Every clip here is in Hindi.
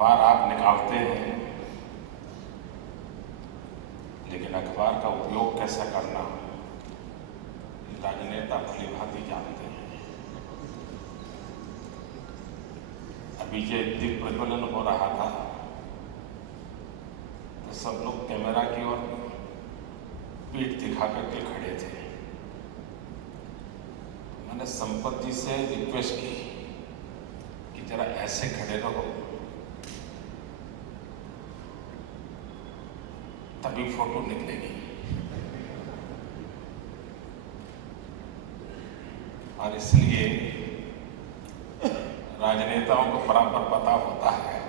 अखबार आप निकालते हैं, लेकिन अखबार का उपयोग कैसा करना राजनेता भली भांति जानते हैं। अभी जो दिव्य प्रज्वलन हो रहा था तो सब लोग कैमरा की ओर पीठ दिखा करके खड़े थे। मैंने संपत जी से रिक्वेस्ट की कि जरा ऐसे खड़े रहो, तभी फोटो निकलेगी। और इसलिए राजनेताओं को बराबर पता होता है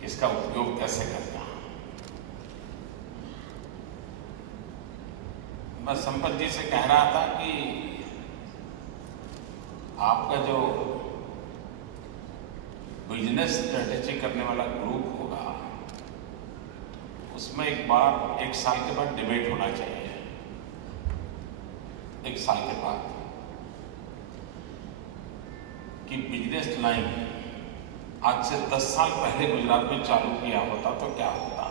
कि इसका उपयोग कैसे करना। मैं संपत जी से कह रहा था कि आपका जो बिजनेस स्ट्रेटेजी करने वाला ग्रुप होगा, उसमें एक साल के बाद डिबेट होना चाहिए। एक साल के बाद कि बिजनेस लाइन आज से 10 साल पहले गुजरात में चालू किया होता तो क्या होता,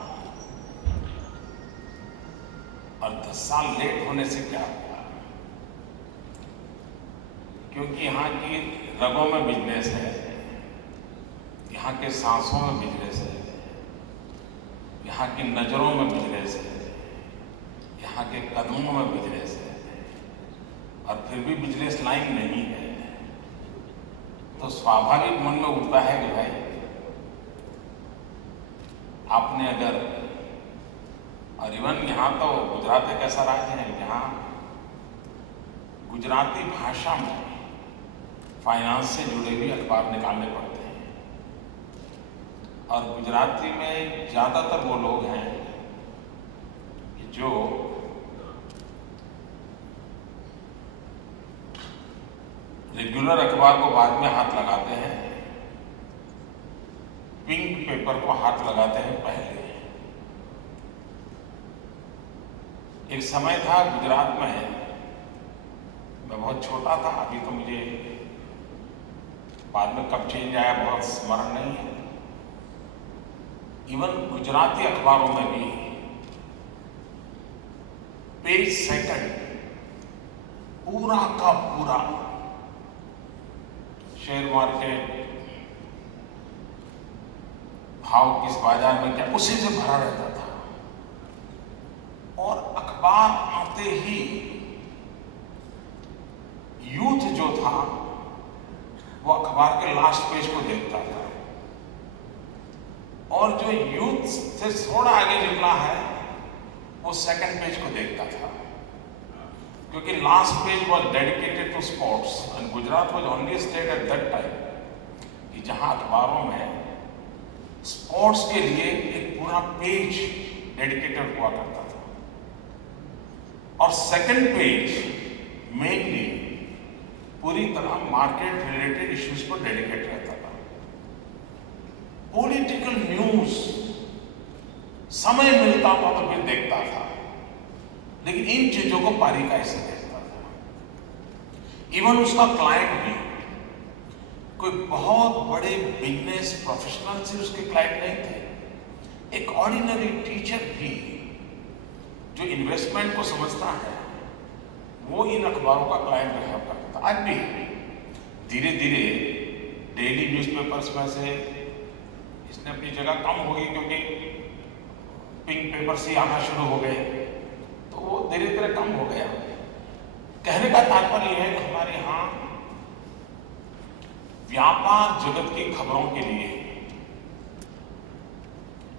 और 10 साल लेट होने से क्या होगा। क्योंकि यहाँ की रगों में बिजनेस है, यहाँ के सांसों में बिजनेस है, यहाँ की नजरों में बिजनेस है, यहाँ के कदमों में बिजनेस है, और फिर भी बिजनेस लाइन नहीं है। तो स्वाभाविक मन में उठता है कि भाई आपने अगर, और इवन यहाँ तो गुजरात एक ऐसा राज्य है जहाँ गुजराती भाषा में फाइनेंस से जुड़े हुए अखबार निकालने पड़ते हैं। और गुजराती में ज्यादातर वो लोग हैं कि जो रेगुलर अखबार को बाद में हाथ लगाते हैं, पिंक पेपर को हाथ लगाते हैं पहले। एक समय था गुजरात में, मैं बहुत छोटा था, अभी तो मुझे बाद में कब चेंज आया बहुत स्मरण नहीं है। इवन गुजराती अखबारों में भी पेज सेकंड पूरा का पूरा शेयर मार्केट, भाव किस बाजार में क्या, उसी से भरा रहता था। और अखबार आते ही यूथ जो था वो अखबार के लास्ट पेज को देखता था, और जो यूथ से थोड़ा आगे निकला है वो सेकंड पेज को देखता था। क्योंकि last page was dedicated to sports, and Gujarat was only state at that time कि जहां अखबारों में स्पोर्ट्स के लिए एक पूरा पेज डेडिकेटेड हुआ करता था। और सेकंड पेज मेनली पूरी तरह मार्केट रिलेटेड इश्यूज पर डेडिकेट रहता था। पॉलिटिकल न्यूज समय मिलता था तो फिर देखता था, लेकिन इन चीजों को बारीकाई से देखता था। इवन उसका क्लाइंट भी कोई बहुत बड़े बिजनेस प्रोफेशनल से उसके क्लाइंट नहीं थे। एक ऑर्डिनरी टीचर भी जो इन्वेस्टमेंट को समझता है वो इन अखबारों का क्लाइंट रहा करता था। आज भी धीरे धीरे डेली न्यूज़पेपर्स में से इसने अपनी जगह कम होगी, क्योंकि पिंक पेपर से आना शुरू हो गए, तो वो धीरे धीरे कम हो गया। कहने का तात्पर्य है कि हमारे यहाँ व्यापार जगत की खबरों के लिए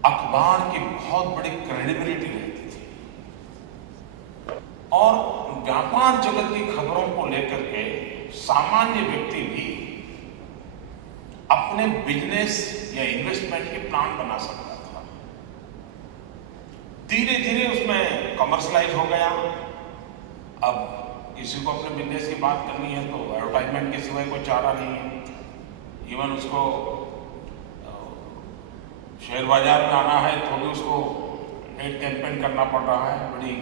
अखबार की बहुत बड़ी क्रेडिबिलिटी रहती थी, और व्यापार जगत की खबरों को लेकर के सामान्य व्यक्ति भी अपने बिजनेस या इन्वेस्टमेंट के प्लान बना सकता था। धीरे धीरे उसमें कमर्शलाइज हो गया। अब किसी को अपने बिजनेस की बात करनी है तो एडवर्टाइजमेंट के सिवाय कोई चारा नहीं है। इवन उसको शेयर बाजार में आना है तो भी उसको नेट कैंपेन करना पड़ रहा है, बड़ी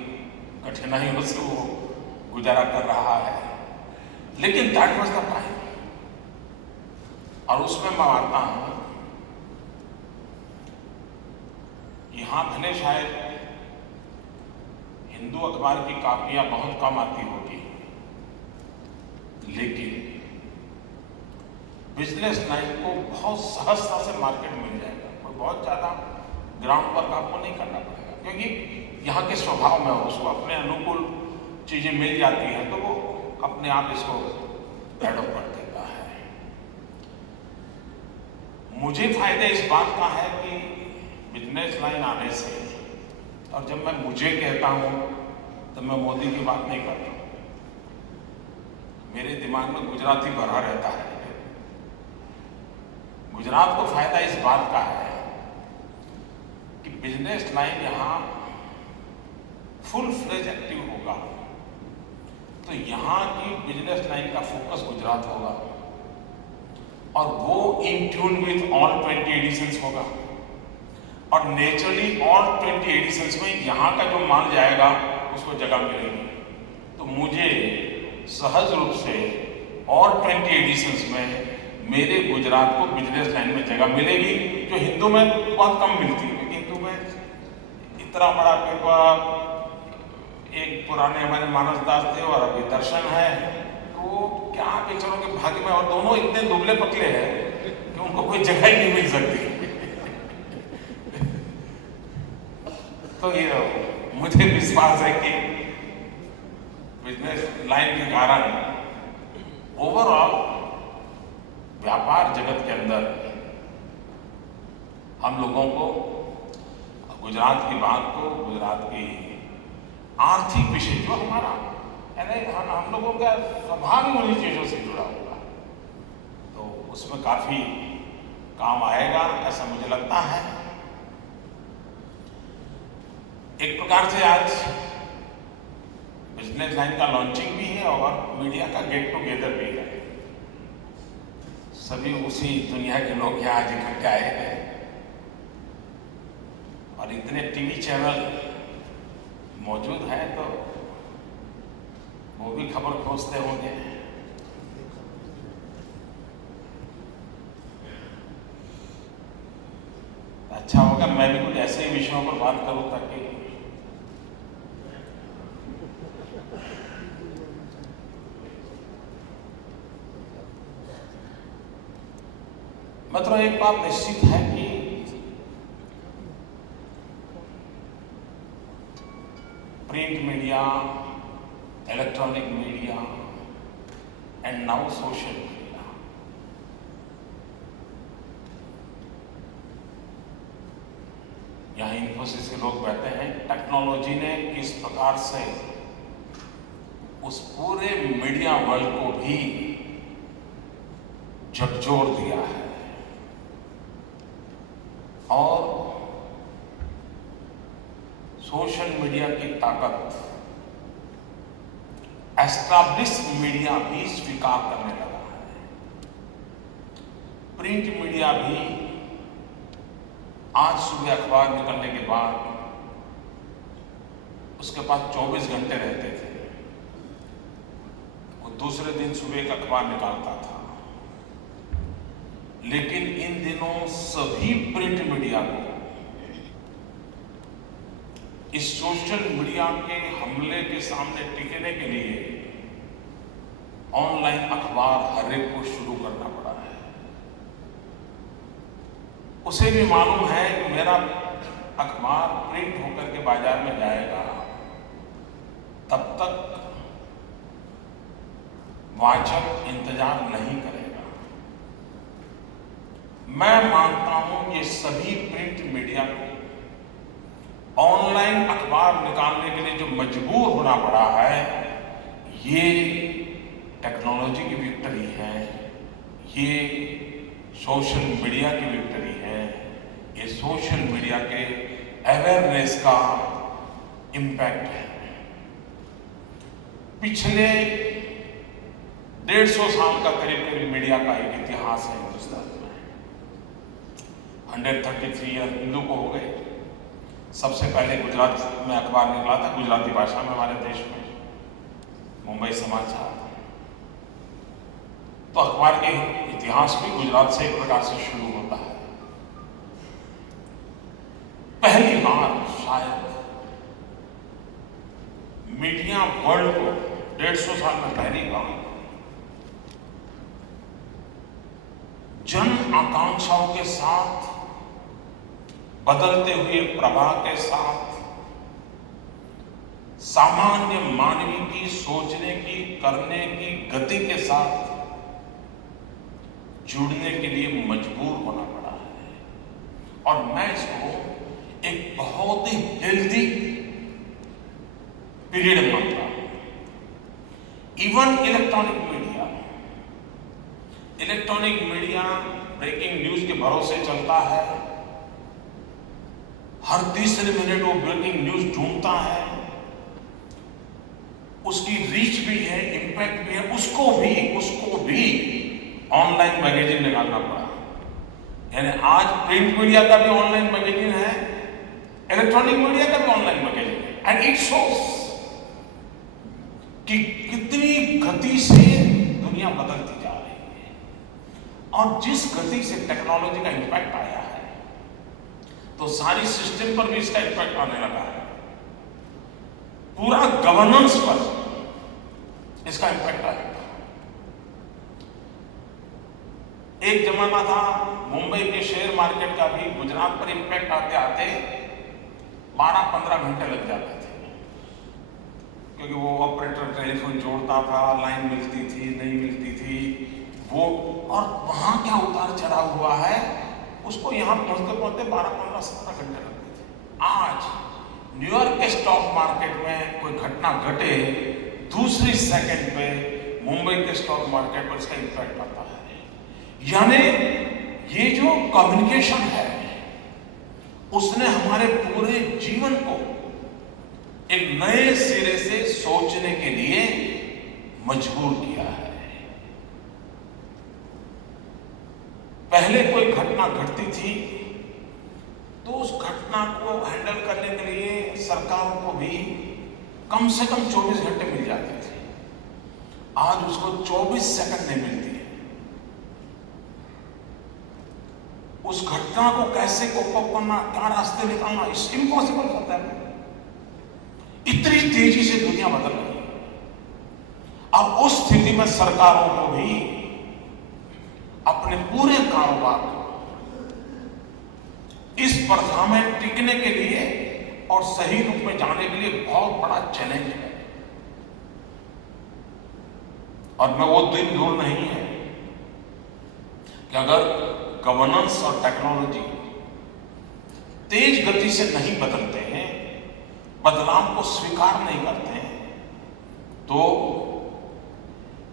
कठिनाइयों से वो गुजारा कर रहा है। लेकिन दैट वाज द टाइम और उसमें मैं मानता हूं यहां भले शायद हिंदू अखबार की कापियां बहुत कम आती होगी, लेकिन बिजनेस लाइन को बहुत सहजता से मार्केट मिल जाएगा। कोई बहुत ज्यादा ग्राउंड वर्क आपको नहीं करना पड़ेगा, क्योंकि यहाँ के स्वभाव में उसको अपने अनुकूल चीजें मिल जाती हैं तो वो अपने आप इसको एडॉप्ट कर देता है। मुझे फायदा इस बात का है कि बिजनेस लाइन आने से, और जब मैं मुझे कहता हूं तो मैं मोदी की बात नहीं करता, मेरे दिमाग में गुजराती भरा रहता है। गुजरात को फायदा इस बात का है कि बिजनेस लाइन यहां फुल फ्लेज एक्टिव होगा, तो यहां की बिजनेस लाइन का फोकस गुजरात होगा और वो in tune with all 20 editions होगा, और नेचुरली ऑल 20 एडिशंस में यहां का जो माल जाएगा उसको जगह मिलेगी। तो मुझे सहज रूप से ऑल 20 एडिशंस में मेरे गुजरात को बिजनेस लाइन में जगह मिलेगी, जो हिंदू में बहुत कम मिलती है। हिंदू में इतना बड़ा पेपर, एक पुराने हमारे मानसदास थे और अभी दर्शन है, तो क्या बेचारों के भाग्य में, और दोनों इतने दुबले पतले हैं कि उनको कोई जगह ही नहीं मिल सकती। तो ये मुझे विश्वास है कि बिजनेस लाइन के कारण ओवरऑल व्यापार जगत के अंदर हम लोगों को गुजरात की बात को, गुजरात की आर्थिक विषय जो हमारा यानी हम लोगों का स्वभाव ही उन्हीं चीजों से जुड़ा हुआ, तो उसमें काफी काम आएगा ऐसा मुझे लगता है। एक प्रकार से आज बिजनेस लाइन का लॉन्चिंग भी है और मीडिया का गेट टुगेदर भी है। सभी उसी दुनिया के लोग यहाँ आज इकट्ठे आए हैं और इतने टीवी चैनल मौजूद हैं, तो वो भी खबर खोजते होंगे। अच्छा होगा मैं भी कुछ ऐसे ही विषयों पर बात करूं ताकि मतलब एक बात निश्चित है कि print media, electronic media and now social media, यहाँ इन्फोसिस के लोग बैठे हैं, टेक्नोलॉजी ने किस प्रकार से उस पूरे मीडिया वर्ल्ड को भी झकझोर दिया है और सोशल मीडिया की ताकत एस्टैब्लिश मीडिया भी स्वीकार करने लगा है। प्रिंट मीडिया भी आज सुबह अखबार निकलने के बाद उसके पास 24 घंटे रहते थे, वो दूसरे दिन सुबह एक अखबार निकालता था। लेकिन इन दिनों सभी प्रिंट मीडिया को इस सोशल मीडिया के हमले के सामने टिकने के लिए ऑनलाइन अखबार हर एक को शुरू करना पड़ा है। उसे भी मालूम है कि मेरा अखबार प्रिंट होकर के बाजार में जाएगा, तब तक वाचक इंतजार नहीं करेगा। मैं मानता हूं ये सभी प्रिंट मीडिया को ऑनलाइन अखबार निकालने के लिए जो मजबूर होना पड़ा है, ये टेक्नोलॉजी की विक्ट्री है, ये सोशल मीडिया की विक्ट्री है, ये सोशल मीडिया के अवेयरनेस का इम्पैक्ट है। पिछले 150 साल का करीब करीब मीडिया का एक इतिहास है हिंदुस्तान में। 133 ईयर हिंदू को हो गए। सबसे पहले गुजरात में अखबार निकला था, गुजराती भाषा में हमारे देश में, मुंबई समाचार। तो अखबार के इतिहास भी गुजरात से एक प्रकार से शुरू होता है। पहली बार शायद मीडिया वर्ल्ड को 150 साल में पहली बार जन आकांक्षाओं के साथ, बदलते हुए प्रवाह के साथ, सामान्य मानवीय की सोचने की, करने की गति के साथ जुड़ने के लिए मजबूर होना पड़ा है। और मैं इसको एक बहुत ही हेल्दी पीरियड मानता हूं। Even electronic media breaking news के भरोसे चलता है। हर तीसरे मिनट वो ब्रेकिंग न्यूज ढूंढता है, उसकी रीच भी है, इंपैक्ट भी है। उसको भी ऑनलाइन मैगजीन निकालना पड़ा। यानी आज प्रिंट मीडिया का भी ऑनलाइन मैगजीन है, इलेक्ट्रॉनिक मीडिया का भी ऑनलाइन मैगजीन है। एंड इट शोस कि कितनी गति से दुनिया बदलती जा रही है। और जिस गति से टेक्नोलॉजी का इंपैक्ट आया है, तो सारी सिस्टम पर भी इसका इंपैक्ट आने लगा है। पूरा गवर्नेंस पर इसका इंपैक्ट आएगा। एक जमाना था मुंबई के शेयर मार्केट का भी गुजरात पर इंपैक्ट आते आते 12-15 घंटे लग जाते थे, क्योंकि वो ऑपरेटर टेलीफोन जोड़ता था, लाइन मिलती थी, नहीं मिलती थी वो, और वहां क्या उतार चढ़ाव हुआ है, उसको यहां पहुंचते पहुंचते 12-15-17 घंटे लगते थे। आज न्यूयॉर्क के स्टॉक मार्केट में कोई घटना घटे, दूसरी सेकंड पे मुंबई के स्टॉक मार्केट पर इसका इंपैक्ट आता है। यानी ये जो कम्युनिकेशन है, उसने हमारे पूरे जीवन को एक नए सिरे से सोचने के लिए मजबूर किया है। पहले कोई घटना घटती थी तो उस घटना को हैंडल करने के लिए सरकारों को भी कम से कम 24 घंटे मिल जाते थे। आज उसको 24 सेकंड नहीं मिलती है। उस घटना को कैसे कोप अप करना, क्या रास्ते निकालना, इट्स इम्पॉसिबल होता है। इतनी तेजी से दुनिया बदल रही है। अब उस स्थिति में सरकारों को भी अपने पूरे कारोबार को इस प्रथा में टिकने के लिए और सही रूप में जाने के लिए बहुत बड़ा चैलेंज है। और मैं वो दिन दूर नहीं है कि अगर गवर्नेंस और टेक्नोलॉजी तेज गति से नहीं बदलते हैं, बदलाव को स्वीकार नहीं करते हैं, तो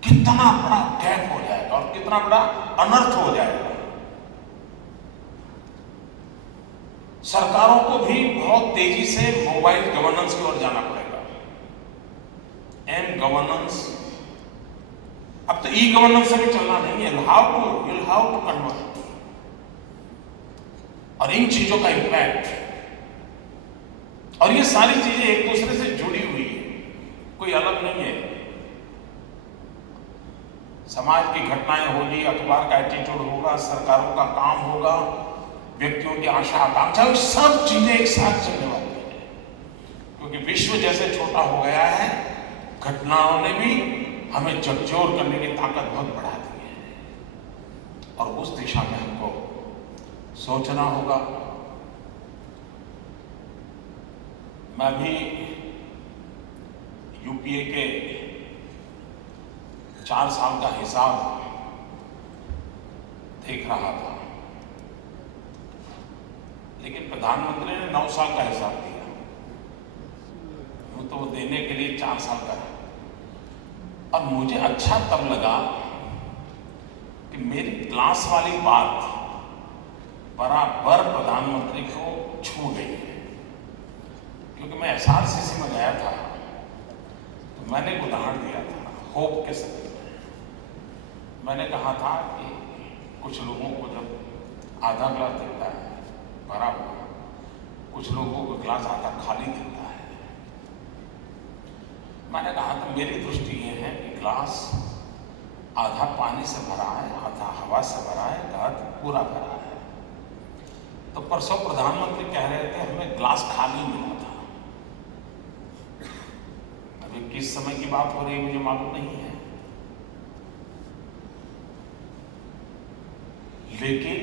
कितना बड़ा गैप हो जाएगा और कितना बड़ा अनर्थ हो जाएगा। सरकारों को भी बहुत तेजी से मोबाइल गवर्नेंस की ओर जाना पड़ेगा। एम गवर्नेंस, अब तो ई गवर्नेंस से भी चलना नहीं है। you'll have to convert। और इन चीजों का इंपैक्ट, और ये सारी चीजें एक दूसरे से जुड़ी हुई है, कोई अलग नहीं है। समाज की घटनाएं होगी, अखबार का एटीट्यूड होगा, सरकारों का काम होगा, व्यक्तियों की आशा आकांक्षा, सब चीजें एक साथ चलने वाली है। क्योंकि विश्व जैसे छोटा हो गया है, घटनाओं ने भी हमें झकझोर करने की ताकत बहुत बढ़ा दी है। और उस दिशा में हमको सोचना होगा। मैं भी यूपीए के 4 साल का हिसाब देख रहा था, लेकिन प्रधानमंत्री ने 9 साल का हिसाब दिया। वो तो देने के लिए 4 साल का है। और मुझे अच्छा तब लगा कि मेरी क्लास वाली बात बराबर प्रधानमंत्री को छू गई है। क्योंकि मैं एसआरसीसी में गया था, तो मैंने एक उदाहरण दिया था होप के संदर्भ में। मैंने कहा था कि कुछ लोगों को जब आधा ग्लास देता है भरा हुआ, कुछ लोगों को ग्लास आधा खाली देता है। मैंने कहा था मेरी दृष्टि ये है कि ग्लास आधा पानी से भरा है, आधा हवा से भरा है, आधा पूरा भरा है। तो परसों प्रधानमंत्री कह रहे थे हमें ग्लास खाली मिला था। अभी किस समय की बात हो रही है मुझे मालूम नहीं है, लेकिन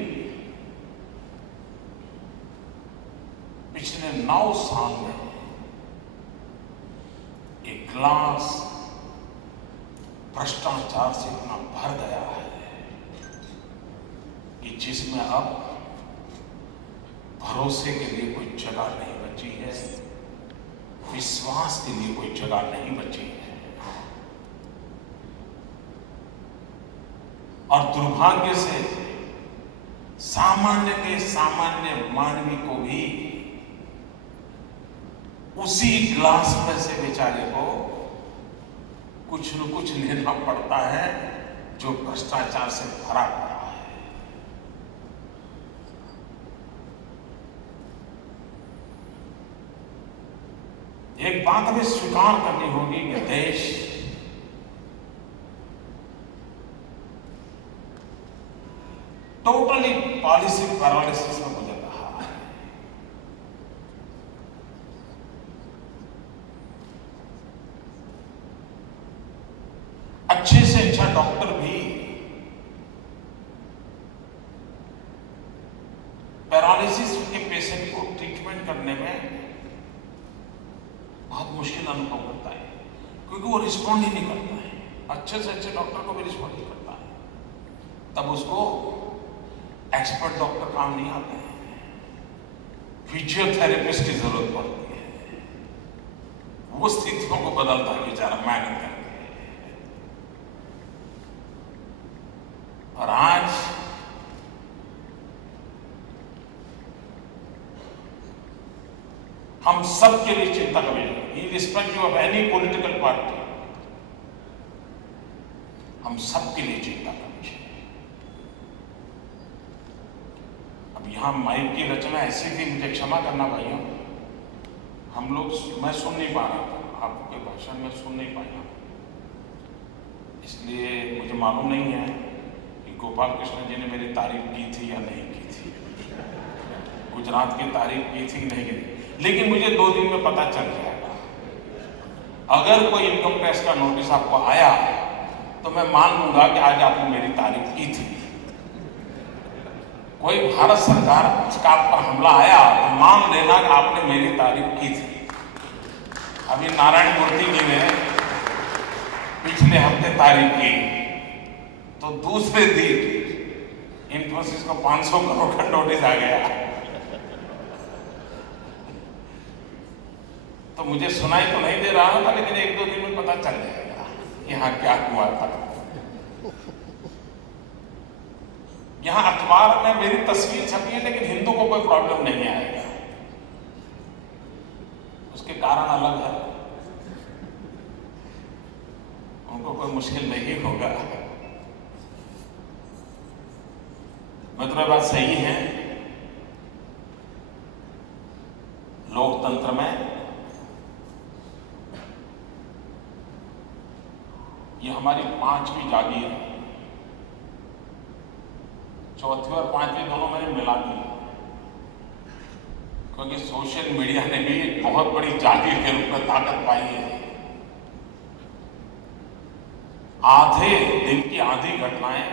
पिछले 9 साल में एक ग्लास भ्रष्टाचार से इतना भर गया है कि जिसमें अब भरोसे के लिए कोई जगह नहीं बची है, विश्वास के लिए कोई जगह नहीं बची है। और दुर्भाग्य से सामान्य के सामान्य मानवी को भी उसी ग्लास में से बेचारे को कुछ न कुछ लेना पड़ता है जो भ्रष्टाचार से भरा पड़ा है। एक बात हमें स्वीकार करनी होगी कि देश टोटली पॉलिसी पैरालिसिस में गुजर रहा है। अच्छे से अच्छा डॉक्टर भी पैरालिसिस के पेशेंट को ट्रीटमेंट करने में बहुत मुश्किल अनुभव करता है, क्योंकि वो रिस्पॉन्ड ही नहीं करता है। अच्छे से अच्छे डॉक्टर को भी रिस्पॉन्ड नहीं करता है, तब उसको एक्सपर्ट डॉक्टर काम नहीं आते हैं, फिजियोथेरेपिस्ट की जरूरत पड़ती है। वो स्थितियों को बदलता है बेचारा, मेहनत करके। और आज हम सब के लिए चिंता करें, irrespective of any political party, हम सब के लिए चिंता करनी चाहिए। अब यहां माइक की रचना ऐसी थी, मुझे क्षमा करना भाइयों, हम लोग, मैं सुन नहीं पा रहा था, आपके भाषण में सुन नहीं पाया, इसलिए मुझे मालूम नहीं है कि गोपाल कृष्ण जी ने मेरी तारीफ की थी या नहीं की थी, गुजरात की तारीफ की थी कि नहीं की थी, लेकिन मुझे 2 दिन में पता चल जाएगा। अगर कोई इनकम टैक्स का नोटिस आपको आया तो मैं मान लूंगा कि आज आपने मेरी तारीफ की थी। कोई भारत सरकार का आप पर हमला आया तो मान लेना कि आपने मेरी तारीफ की थी। अभी नारायण मूर्ति जी ने पिछले हफ्ते तारीफ की, तो दूसरे दिन इन्फोसिस को 500 करोड़ का नोटिस आ गया। तो मुझे सुनाई तो नहीं दे रहा था, लेकिन 1-2 दिन में पता चल जाएगा यहाँ क्या हुआ था। यहाँ अखबार में मेरी तस्वीर छपी है, लेकिन हिंदू को कोई प्रॉब्लम नहीं आएगा, उसके कारण अलग है, उनको कोई मुश्किल नहीं होगा। मतलब बात सही है, लोकतंत्र में ये हमारी 5वीं जागीर है। 4थी और 5वीं दोनों मैंने मिला दी, क्योंकि सोशल मीडिया ने भी एक बहुत बड़ी जागीर के रूप में ताकत पाई है। आधे दिन की आधी घटनाएं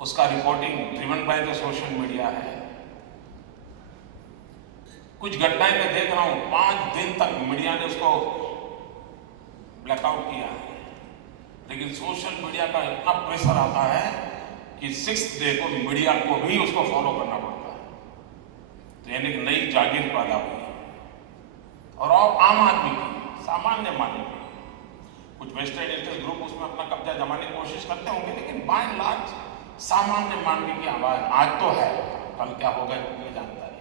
उसका reporting driven by the social media है। कुछ घटनाएं मैं देख रहा हूं 5 दिन तक मीडिया ने उसको ब्लैकआउट किया है, लेकिन सोशल मीडिया का इतना प्रेशर आता है कि 6th डे को मीडिया को भी उसको फॉलो करना पड़ता है। तो यानी कि नई जागीर पैदा हुई है। और आम आदमी की, सामान्य मानव की, कुछ वेस्टेड इंटरेस्ट ग्रुप उसमें अपना कब्जा जमाने की कोशिश करते होंगे, लेकिन बाय एंड लार्ज सामान्य मानवी की आवाज आज तो है, कल क्या होगा ये जानता नहीं।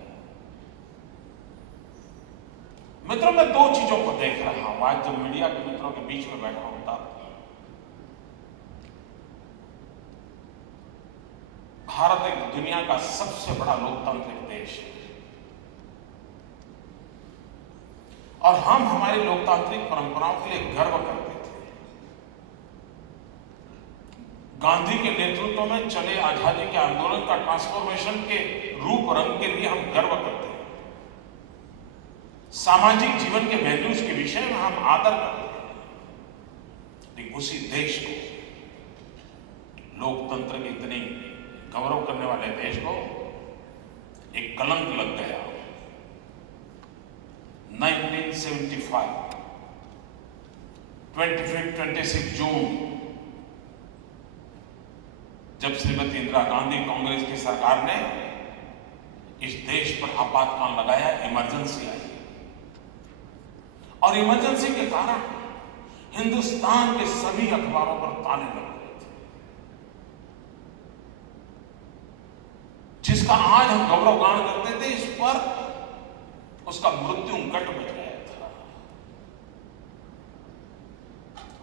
मित्रों, मैं 2 चीजों को देख रहा हूं आज जब मीडिया के मित्रों के बीच में बैठा हूं तब। भारत एक दुनिया का सबसे बड़ा लोकतांत्रिक देश है, और हम हमारी लोकतांत्रिक परंपराओं के लिए गर्व करते थे। गांधी के नेतृत्व में चले आजादी के आंदोलन का ट्रांसफॉर्मेशन के रूप रंग के लिए हम गर्व करते हैं। सामाजिक जीवन के वैल्यूज के विषय में हम आदर करते हैं। लेकिन उसी देश को, लोकतंत्र की इतनी गौरव करने वाले देश को एक कलंक लग गया। 1975 26 जून जब श्रीमती इंदिरा गांधी कांग्रेस की सरकार ने इस देश पर आपातकाल लगाया, इमरजेंसी आई, और इमरजेंसी के कारण हिंदुस्तान के सभी अखबारों पर ताले लग गए थे, जिसका आज हम गौरवगान करते थे, इस पर उसका मृत्यु घट बच गया था।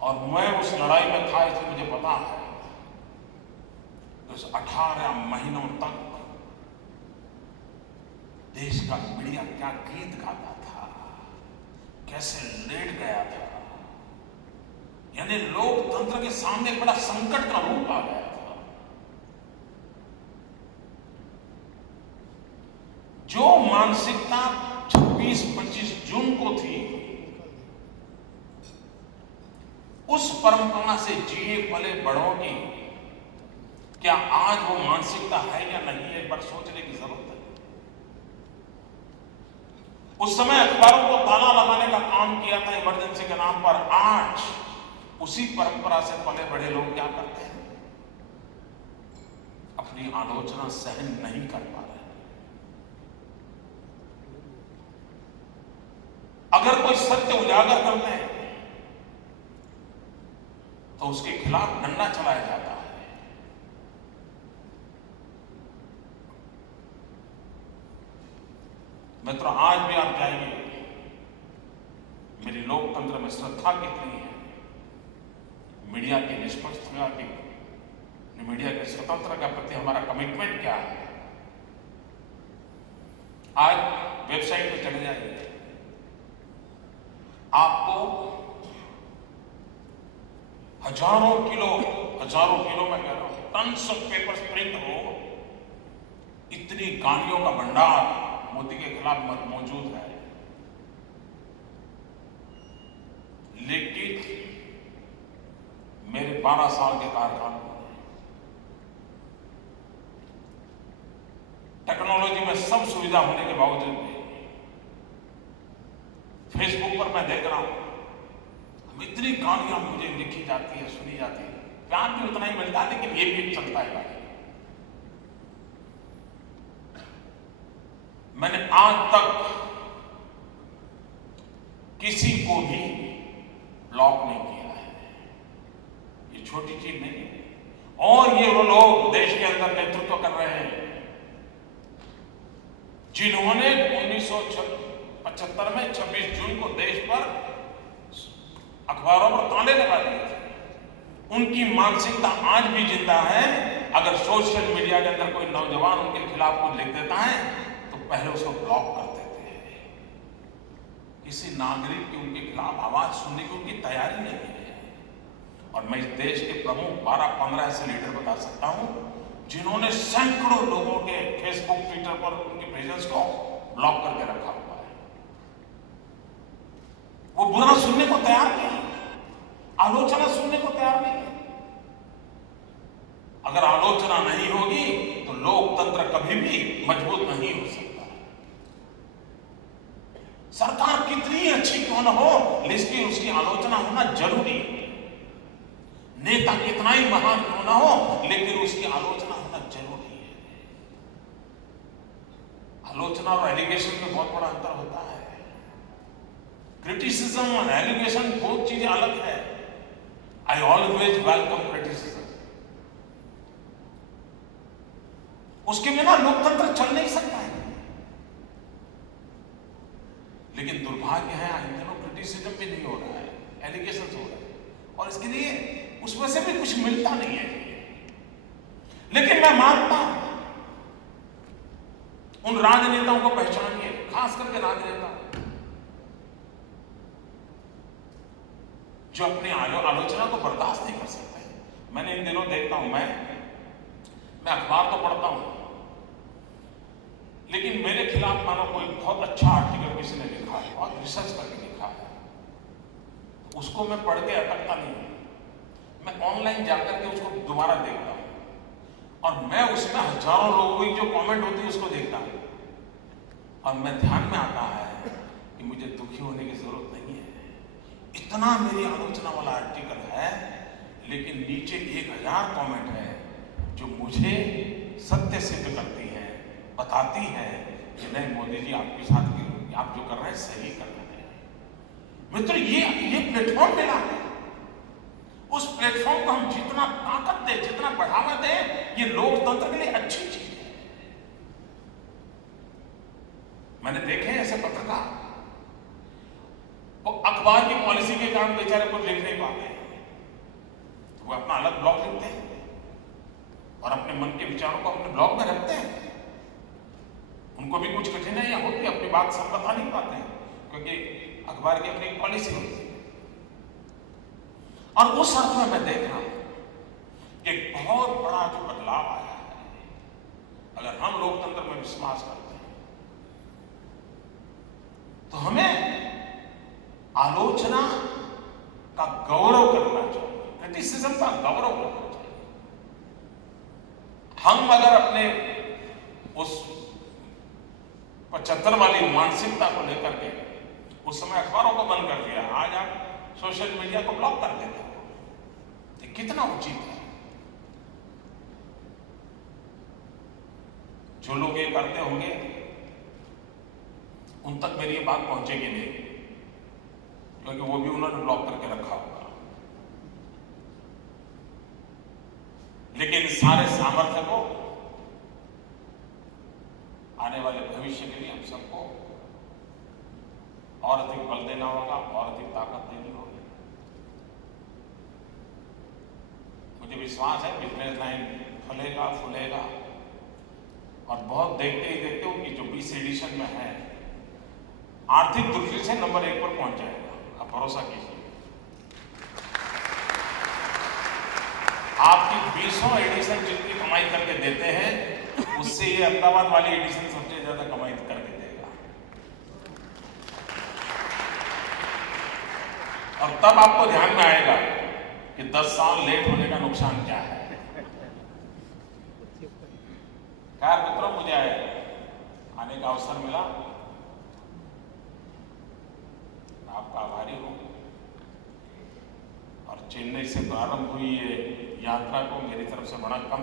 और मैं उस लड़ाई में था, इसलिए मुझे पता है उस 18 महीनों तक देश का मीडिया क्या गीत गाता था, कैसे लेट गया था। यानी लोकतंत्र के सामने बड़ा संकट का रूप आ गया था। जो मानसिकता 26-25 जून को थी, उस परंपरा से जिए पले बड़ों की क्या आज वो मानसिकता है या नहीं है, एक बार सोचने की जरूरत है। उस समय अखबारों को ताला लगाने का काम किया था इमरजेंसी के नाम पर। आज उसी परंपरा से पले बड़े लोग क्या करते हैं, अपनी आलोचना सहन नहीं कर पा रहे। अगर कोई सत्य उजागर करते हैं तो उसके खिलाफ डंडा चलाया जाता है। मित्रों, आज भी आप जाइए, मेरी लोकतंत्र में श्रद्धा कितनी है, मीडिया की निष्पक्षता की, मीडिया के स्वतंत्रता के प्रति हमारा कमिटमेंट क्या है। आज वेबसाइट पे चले जाइए, आपको हजारों किलो मैं कह रहा हूं, टन्स ऑफ पेपर्स प्रिंट हो, इतनी गालियों का भंडार मोदी के खिलाफ मौजूद है। लेकिन मेरे 12 साल के कार्यकाल में टेक्नोलॉजी में सब सुविधा होने के बावजूद भी फेसबुक पर मैं देख रहा हूं, हम इतनी गालियां मुझे लिखी जाती है, सुनी जाती है। प्यार भी उतना ही मिलता है, लेकिन ये भी चलता है। मैंने आज तक किसी को भी ब्लॉक नहीं किया है, ये छोटी चीज नहीं है। और ये वो लोग देश के अंदर नेतृत्व कर रहे हैं जिन्होंने 1975 में 26 जून को देश पर अखबारों पर ताले लगा दिए थे। उनकी मानसिकता आज भी जिंदा है। अगर सोशल मीडिया के अंदर कोई नौजवान उनके खिलाफ कुछ लिख देता है तो पहले उसको ब्लॉक कर देते हैं। किसी नागरिक की उनके खिलाफ आवाज सुनने की उनकी तैयारी नहीं है। और मैं इस देश के प्रमुख 12-15 ऐसे लीडर बता सकता हूं जिन्होंने सैकड़ों लोगों के फेसबुक, ट्विटर पर उनके पेजेस को ब्लॉक करके रखा हुआ है। वो बुरा सुनने को तैयार नहीं, आलोचना सुनने को तैयार नहीं है। अगर आलोचना नहीं होगी तो लोकतंत्र कभी भी मजबूत नहीं हो सकता। सरकार कितनी अच्छी क्यों न हो, लेकिन उसकी आलोचना होना जरूरी है। नेता कितना ही महान क्यों न हो, लेकिन उसकी आलोचना होना जरूरी है। आलोचना और एलिगेशन में बहुत बड़ा अंतर होता है। क्रिटिसिज्म और एलिगेशन बहुत चीजें अलग है। I always welcome criticism. उसके बिना लोकतंत्र चल नहीं सकता है। लेकिन दुर्भाग्य है, इन दिनों क्रिटिसिज्म भी नहीं हो रहा है, एलिगेशन हो रहा है, और इसके लिए उसमें से भी कुछ मिलता नहीं है। लेकिन मैं मानता हूं उन राजनेताओं को पहचानिए, खास करके राजनेता जो अपनी आलोचना को बर्दाश्त नहीं कर सकते। मैंने इन दिनों देखता हूं, मैं अखबार तो पढ़ता हूं, लेकिन मेरे खिलाफ मानो कोई बहुत अच्छा आर्टिकल किसी ने लिखा है, बहुत रिसर्च करके लिखा है, उसको मैं पढ़ के अटकता नहीं हूं, मैं ऑनलाइन जाकर के उसको दोबारा देखता हूं और मैं उसमें हजारों लोगों की जो कमेंट होती है उसको देखता हूं और मैं ध्यान में आता है कि मुझे दुखी होने की जरूरत नहीं है। इतना मेरी आलोचना वाला आर्टिकल है, लेकिन नीचे 1000 कमेंट है जो मुझे सत्य सिद्ध करती है, बताती है कि नहीं मोदी जी आपके साथ आप जो कर रहे हैं सही कर रहे हैं। मित्र, ये प्लेटफॉर्म मिला है, उस प्लेटफॉर्म को हम जितना ताकत दें, जितना बढ़ावा दें, ये लोकतंत्र के लिए अच्छी चीज है। मैंने देखे ऐसे पत्रकार, वो अखबार की पॉलिसी के कारण बेचारे को लिख नहीं पाते, तो वो अपना अलग ब्लॉग लिखते हैं और अपने मन के विचारों को अपने ब्लॉग में रखते हैं। उनको भी कुछ कठिनाइयां होती है, अपनी बात सब बता नहीं पाते हैं, क्योंकि अखबार की अपनी पॉलिसी होती है। और उस अर्थ में मैं देख रहा हूं कि एक बहुत बड़ा जो बदलाव आया है, अगर हम लोकतंत्र में विश्वास करते हैं तो हमें आलोचना का गौरव करना चाहिए, क्रिटिसिज्म का गौरव करना चाहिए। हम अगर अपने उस 75 वाली मानसिकता को लेकर के उस समय अखबारों को बंद कर दिया, आज आप सोशल मीडिया को ब्लॉक कर देते हैं, ये कितना उचित है। जो लोग ये करते होंगे उन तक मेरी ये बात पहुंचेगी नहीं, क्योंकि वो भी उन्होंने ब्लॉक करके रखा होगा। लेकिन सारे सामर्थ्य को आने वाले भविष्य के लिए हम सबको और अधिक बल देना होगा, और अधिक ताकत देनी होगी। मुझे विश्वास है बिजनेस लाइन फलेगा फूलेगा और बहुत देखते ही देखते उनकी जो 20 एडिशन में है, आर्थिक दृष्टि से नंबर 1 पर पहुंच जाएगा। आप भरोसा कीजिए, आपकी 20 एडिशन जितनी कमाई करके देते हैं, उससे ये अहमदाबाद वाली एडिशन सबसे ज्यादा कमाई करके देगा। और तब आपको ध्यान में आएगा कि 10 साल लेट होने का नुकसान क्या है। खैर मित्रों, मुझे आने का अवसर मिला, मैं आपका आभारी हूं और चेन्नई से प्रारंभ हुई ये यात्रा को मेरी तरफ से बड़ा कम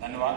धन्यवाद।